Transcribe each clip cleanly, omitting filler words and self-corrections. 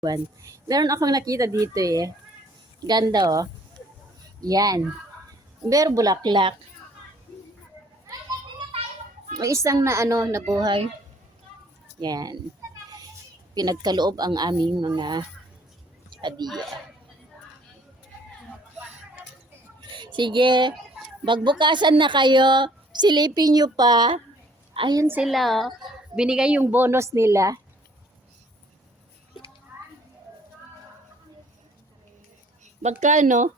Meron akong nakita dito eh. Ganda oh. Yan. Meron bulaklak. May isang na nabuhay. Yan. Pinagkaloob ang aming mga hadiya. Sige, magbukasan na kayo. Silipin nyo pa. Ayun sila oh. Binigay yung bonus nila. Magkano?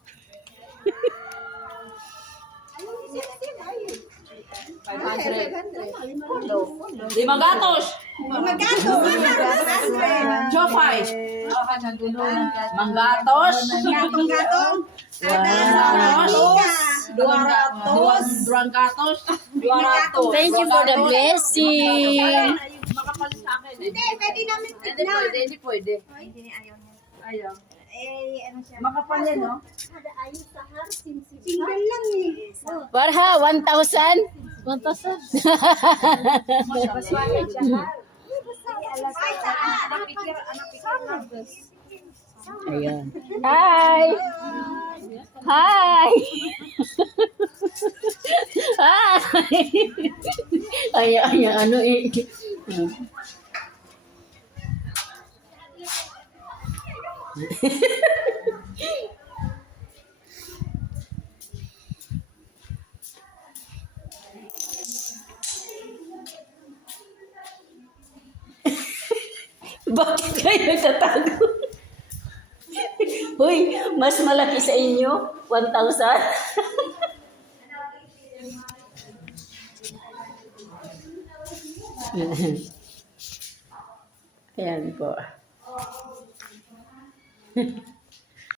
500. Limang gatos. Jofay. Manggatos. Duaratos. Thank you for the blessing. Makapalit sa akin. Hindi, pwede namin tignan. Hindi pwede. Hindi niya ayaw niya. Ayaw. Eh, ano siya? Makapal yan, no? Single lang eh. Barha, 1,000? 1,000? Baswasan siya. Ay, anak pikir Ayun. Hi! Hi! Hi! Ay, ano eh. Bakit kayo nagtatago? Hoy, mas malaki sa inyo? 1,000? Ayan po.